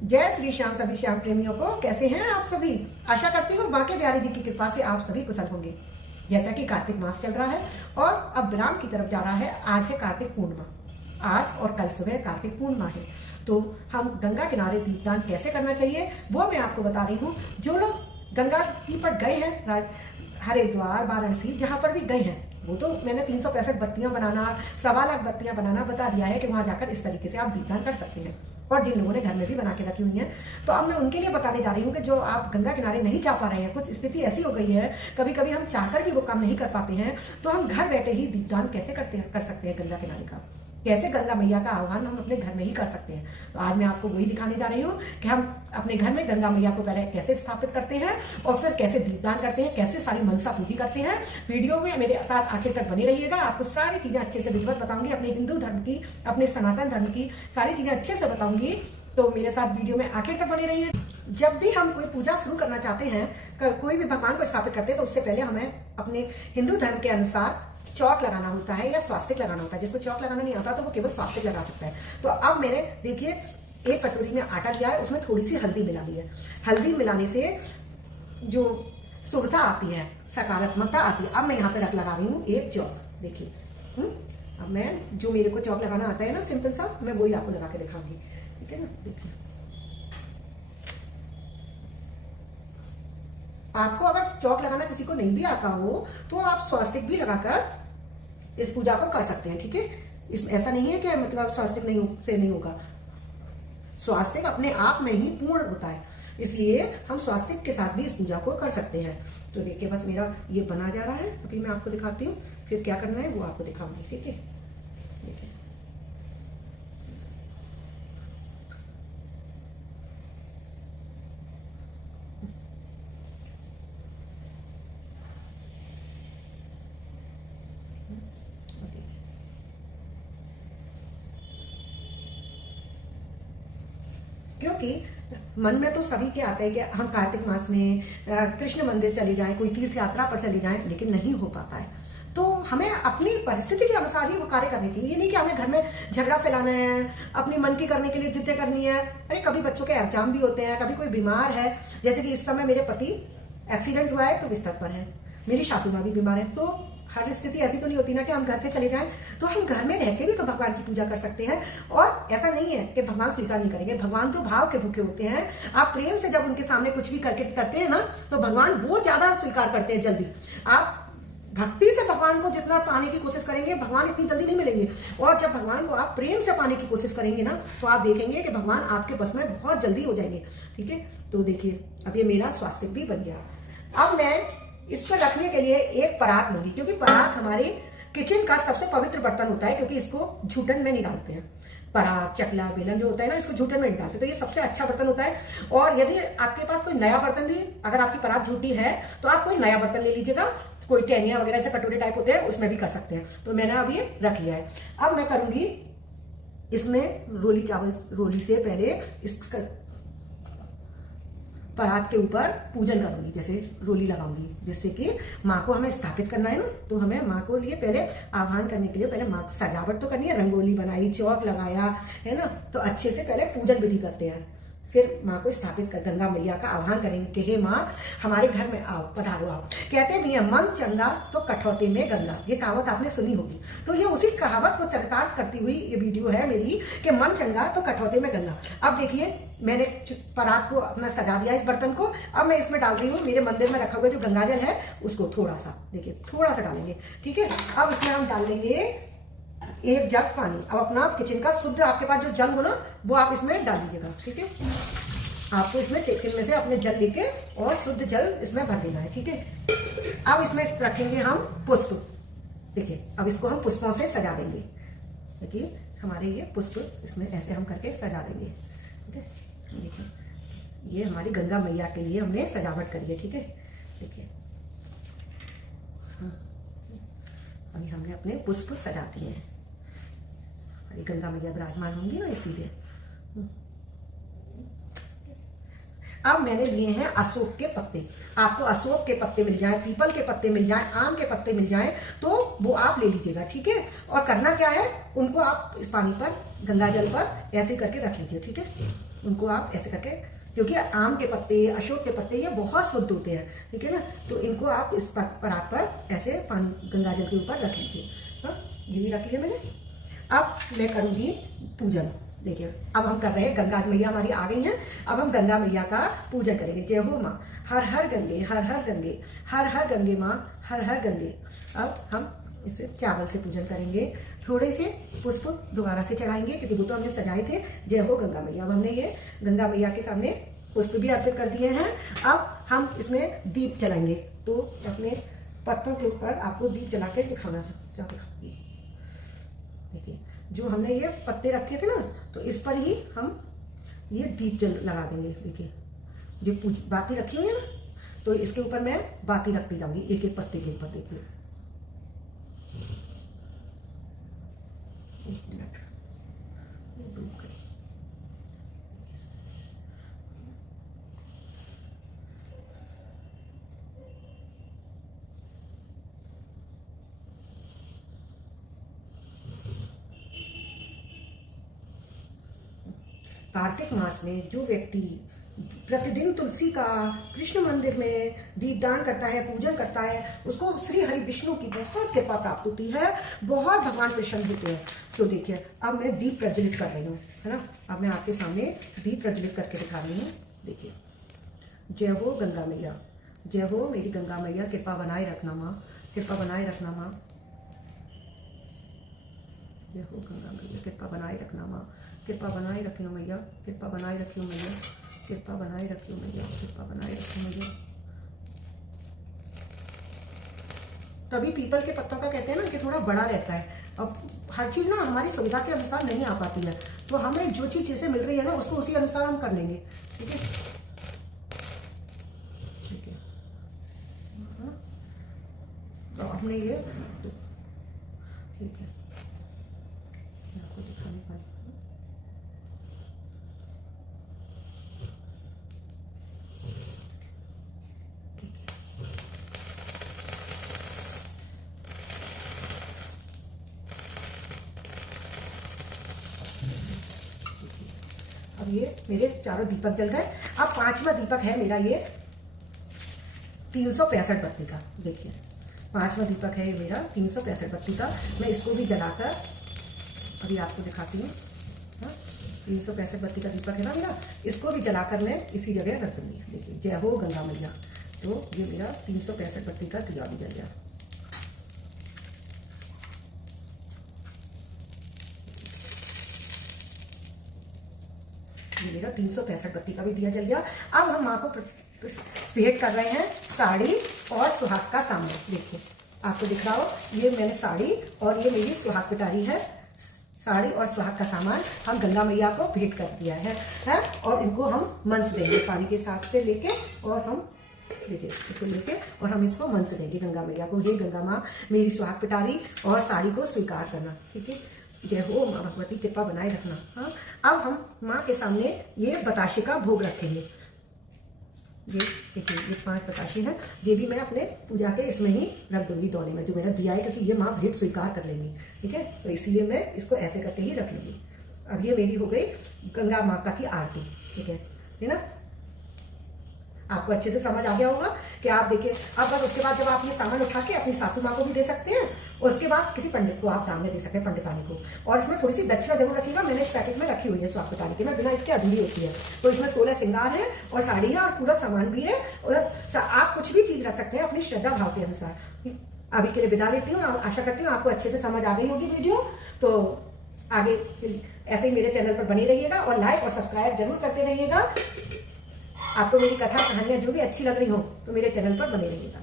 जय श्री श्याम सभी श्याम प्रेमियों को। कैसे हैं आप सभी? आशा करती हूँ बांके बिहारी जी की कृपा से आप सभी कुशल होंगे। जैसा कि कार्तिक मास चल रहा है और अब विराम की तरफ जा रहा है। आज है कार्तिक पूर्णिमा, आज और कल सुबह कार्तिक पूर्णिमा है। तो हम गंगा किनारे दीपदान कैसे करना चाहिए वो मैं आपको बता रही हूँ। जो लोग गंगा की पर गए हैं, हरिद्वार, वाराणसी, जहां पर भी गए हैं, वो तो मैंने 365 बत्तियां बनाना, 1.25 लाख बत्तियां बनाना बता दिया है कि वहां जाकर इस तरीके से आप दीपदान कर सकते हैं। और जिन लोगों ने घर में भी बना के रखी हुई है, तो अब मैं उनके लिए बताने जा रही हूँ कि जो आप गंगा किनारे नहीं जा पा रहे हैं, कुछ स्थिति ऐसी हो गई है, कभी कभी हम चाहकर भी वो काम नहीं कर पाते हैं, तो हम घर बैठे ही दीपदान कैसे कर सकते हैं गंगा किनारे का, कैसे गंगा मैया का आह्वान हम अपने घर में ही कर सकते हैं। तो आज मैं आपको वही दिखाने जा रही हूँ कि हम अपने घर में गंगा मैया को पहले कैसे स्थापित करते हैं और फिर कैसे दीपदान करते हैं, कैसे सारी मनसा पूजी करते हैं। वीडियो में मेरे साथ आखिर तक बने रहिएगा। आपको सारी चीजें अच्छे से विधिवत बताऊंगी, अपने हिंदू धर्म की, अपने सनातन धर्म की सारी चीजें अच्छे से बताऊंगी। तो मेरे साथ वीडियो में आखिर तक बने रहिए। जब भी हम कोई पूजा शुरू करना चाहते हैं, कोई भी भगवान को स्थापित करते हैं, तो उससे पहले हमें अपने हिंदू धर्म के अनुसार चौक लगाना होता है या स्वास्तिक लगाना होता है। जिसको चौक लगाना नहीं आता तो वो केवल स्वास्तिक लगा सकता है। तो अब मैंने देखिए एक कटोरी में आटा लिया है, उसमें थोड़ी सी हल्दी मिला ली है। हल्दी मिलाने से जो शुभता आती है, सकारात्मकता आती है। अब मैं यहाँ पे लगा रही हूँ एक चौक। देखिए अब मैं जो मेरे को चौक लगाना आता है ना, सिंपल सा, मैं वही आपको लगा के दिखाऊंगी। ठीक है ना? देखिए आपको अगर चौक लगाना किसी को नहीं भी आता हो तो आप स्वास्तिक भी लगाकर इस पूजा को कर सकते हैं। ठीक है, ऐसा नहीं है कि मतलब स्वास्तिक नहीं होगा। स्वास्तिक अपने आप में ही पूर्ण होता है, इसलिए हम स्वास्तिक के साथ भी इस पूजा को कर सकते हैं। तो देखिए बस मेरा ये बना जा रहा है, अभी मैं आपको दिखाती हूँ, फिर क्या करना है वो आपको दिखाऊंगी। ठीक है, देखिए क्योंकि मन में तो सभी के आता है कि हम कार्तिक मास में कृष्ण मंदिर चले जाएं, कोई तीर्थ यात्रा पर चले जाएं, लेकिन नहीं हो पाता है। तो हमें अपनी परिस्थिति के अनुसार ही वो कार्य करनी चाहिए। ये नहीं कि हमें घर में झगड़ा फैलाना है, अपनी मन की करने के लिए जिद्दें करनी है। अरे कभी बच्चों के एग्जाम भी होते हैं, कभी कोई बीमार है, जैसे कि इस समय मेरे पति एक्सीडेंट हुआ है तो बिस्तर पर है, मेरी सासू माँ भी बीमार है। तो हर स्थिति ऐसी तो नहीं होती ना कि हम घर से चले जाएं। तो हम घर में रह के भी तो भगवान की पूजा कर सकते हैं। और ऐसा नहीं है कि भगवान स्वीकार नहीं करेंगे, भगवान तो भाव के भूखे होते हैं। आप प्रेम से जब उनके सामने कुछ भी करते हैं ना, तो भगवान वो ज्यादा स्वीकार करते हैं जल्दी। आप भक्ति से भगवान को जितना पाने की कोशिश करेंगे, भगवान इतनी जल्दी नहीं मिलेंगे। और जब भगवान को आप प्रेम से पाने की कोशिश करेंगे ना, तो आप देखेंगे कि भगवान आपके बस में बहुत जल्दी हो जाएंगे। ठीक है, तो देखिए अब ये मेरा स्वास्तिक भी बन गया। अब मैं इस पर रखने के लिए एक परात लूंगी, क्योंकि परात हमारे किचन का सबसे पवित्र बर्तन होता है, क्योंकि इसको झूठन में नहीं डालते हैं। परात, चकला, बेलन जो होता है ना, इसको झूठन में नहीं डालते। तो ये सबसे अच्छा बर्तन होता है। और यदि आपके पास कोई नया बर्तन भी, अगर आपकी परात झूठी है तो आप कोई नया बर्तन ले लीजिएगा। कोई टेनिया वगैरह ऐसे कटोरे टाइप होते हैं, उसमें भी कर सकते हैं। तो मैंने अब ये रख लिया है। अब मैं करूंगी इसमें रोली से पहले इस परात के ऊपर पूजन करूंगी, जैसे रोली लगाऊंगी, जिससे कि माँ को हमें स्थापित करना है ना। तो हमें माँ को लिए पहले आह्वान करने के लिए पहले माँ सजावट तो करनी है, रंगोली बनाई, चौक लगाया है ना, तो अच्छे से पहले पूजन विधि करते हैं। फिर माँ को स्थापित कर गंगा मैया का आह्वान करेंगे कि हे माँ हमारे घर में आओ, पधारो आओ। कहते भी है मन चंगा तो कठौती में गंगा, ये कहावत आपने सुनी होगी। तो ये उसी कहावत को चरितार्थ करती हुई ये वीडियो है मेरी कि मन चंगा तो कठौती में गंगा। अब देखिए मैंने परात को अपना सजा दिया इस बर्तन को। अब मैं इसमें डाल रही हूँ मेरे मंदिर में रखा हुआ जो गंगाजल है, उसको थोड़ा सा, देखिए थोड़ा सा डालेंगे। ठीक है, अब इसमें हम डाल लेंगे 1 जग पानी। अब अपना किचन का शुद्ध, आपके पास जो जल हो ना, वो आप इसमें डाल दीजिएगा। ठीक है, आपको इसमें किचन में से अपने जल लेके और शुद्ध जल इसमें भर देना है। ठीक है, अब इसमें रखेंगे हम पुष्प। देखिए अब इसको हम पुष्पों से सजा देंगे। देखिए हमारे ये पुष्प इसमें ऐसे हम करके सजा देंगे। ठीक है, देखिए ये हमारी गंगा मैया के लिए हमने सजावट करी है। ठीक है, देखिए अभी हमने अपने पुष्प सजा दिए हैं। हमारी गंगा मैया विराजमान होंगी ना, इसीलिए। अब मैंने लिए हैं अशोक के पत्ते। आपको अशोक के पत्ते मिल जाए, पीपल के पत्ते मिल जाए, आम के पत्ते मिल जाए तो वो आप ले लीजिएगा। ठीक है, और करना क्या है, उनको आप इस पानी पर, गंगा जल पर ऐसे करके रख लीजिए। ठीक है, उनको आप ऐसे करके, क्योंकि आम के पत्ते, अशोक के पत्ते ये बहुत शुद्ध होते हैं, ठीक है ना, तो इनको आप इस परात पर ऐसे पानी गंगा जल के ऊपर रख लीजिए। हाँ, ये भी रख लिया मैंने। अब मैं करूँगी पूजन। देखिए अब हम कर रहे हैं, गंगा मैया हमारी आ गई हैं, अब हम गंगा मैया का पूजन करेंगे। जय हो माँ, हर हर गंगे, हर हर गंगे, हर हर गंगे माँ, हर हर गंगे। अब हम इसे चावल से पूजन करेंगे, थोड़े से पुष्प दोबारा से चढ़ाएंगे क्योंकि वो तो हमने सजाए थे। जय हो गंगा मैया। अब हमने ये गंगा मैया के सामने पुष्प भी अर्पित कर दिए हैं। अब हम इसमें दीप जलाएंगे, तो अपने पत्तों के ऊपर आपको दीप जला के दिखाना था। देखिए जो हमने ये पत्ते रखे थे ना, तो इस पर ही हम ये दीप लगा देंगे। देखिए जो बाती रखी हुई है ना, तो इसके ऊपर मैं बाती रखती जाऊंगी एक एक पत्ते के ऊपर। देखिए एक मिनट, कार्तिक मास में जो व्यक्ति प्रतिदिन तुलसी का कृष्ण मंदिर में दीपदान करता है, पूजन करता है, उसको श्री हरि विष्णु की बहुत कृपा प्राप्त होती है, बहुत भगवान प्रसन्न होते हैं। तो देखिए अब मैं दीप प्रज्वलित कर रही हूँ, है ना। अब मैं आपके सामने दीप प्रज्वलित करके दिखा रही हूँ। देखिए जय हो गंगा मैया, जय हो मेरी गंगा मैया, कृपा बनाए रखना माँ, कृपा बनाए रखना माँ। जय हो गंगा मैया, कृपा बनाए रखना माँ, कृपा बनाए रखियो मैया, कृपा बनाए रखियो मैया, कृपा बनाए रखियो मैया, कृपा बनाए रखियो मैया। तभी पीपल के पत्तों का कहते हैं ना कि थोड़ा बड़ा रहता है। अब हर चीज ना हमारी सुविधा के अनुसार नहीं आ पाती है, तो हमें जो चीज जैसे मिल रही है ना उसको उसी अनुसार हम कर लेंगे। ठीक है, ठीक है। तो हमने ये ठीक है, आपको दिखाने का अब ये मेरे चारों दीपक जल गए। अब पांचवा दीपक है मेरा ये 365 बत्ती का। देखिए पांचवा दीपक है ये मेरा 365 बत्ती का। मैं इसको भी जलाकर अभी आपको दिखाती हूँ। 365 बत्ती का दीपक है ना मेरा, इसको भी जलाकर मैं इसी जगह रख दूंगी। देखिए जय हो गंगा मैया। तो ये मेरा 365 बत्ती का दिया भी जल गया। ये मेरा 365 बत्ती का भी दिया जल गया। अब हम माँ को भेंट कर रहे हैं साड़ी और सुहाग का सामान। देखिए आपको दिख रहा हो, ये मैंने साड़ी और ये मेरी सुहाग पिटारी है। साड़ी और सुहाग का सामान हम गंगा मैया को भेंट कर दिया है और इनको हम मंस देंगे पानी के साथ से लेके, और हम देखिए इसको लेके और हम इसको मंस देंगे गंगा मैया को। हे गंगा माँ मेरी सुहाग पिटारी और साड़ी को स्वीकार करना। ठीक है, जय हो माँ भगवती, कृपा बनाए रखना। हाँ, अब हम माँ के सामने ये बताशे का भोग रखेंगे। ये देखिए ये 5 बताशे हैं, ये भी मैं अपने पूजा के इसमें ही रख दूंगी दोने में जो मेरा दिया है, क्योंकि ये माँ भेंट स्वीकार कर लेंगी। ठीक है, तो इसीलिए मैं इसको ऐसे करके ही रख लूंगी। अब ये मेरी हो गई गंगा माता की आरती। ठीक है ना, आपको अच्छे से समझ आ गया होगा कि आप देखिए। अब बस उसके बाद जब आप ये सामान उठा के अपनी सासू माँ को भी दे सकते हैं, उसके बाद किसी पंडित को आप दान में दे सकते हैं, पंडितानी को। और इसमें थोड़ी सी दक्षिणा जरूर रखिएगा। मैंने इस पैकेट में रखी हुई है स्वाग पिटारी की, मैं बिना इसके अधूरी होती है। तो इसमें 16 श्रृंगार है और साड़ी है और पूरा सामान भी है, और आप कुछ भी चीज रख सकते हैं अपनी श्रद्धा भाव के अनुसार। अभी के लिए विदा लेती हूँ। आशा करती हूँ आपको अच्छे से समझ आ गई होगी वीडियो। तो आगे ऐसे ही मेरे चैनल पर बने रहिएगा और लाइक और सब्सक्राइब जरूर करते रहिएगा। आपको मेरी कथा कहानियां जो भी अच्छी लग रही हो तो मेरे चैनल पर बने रहिएगा।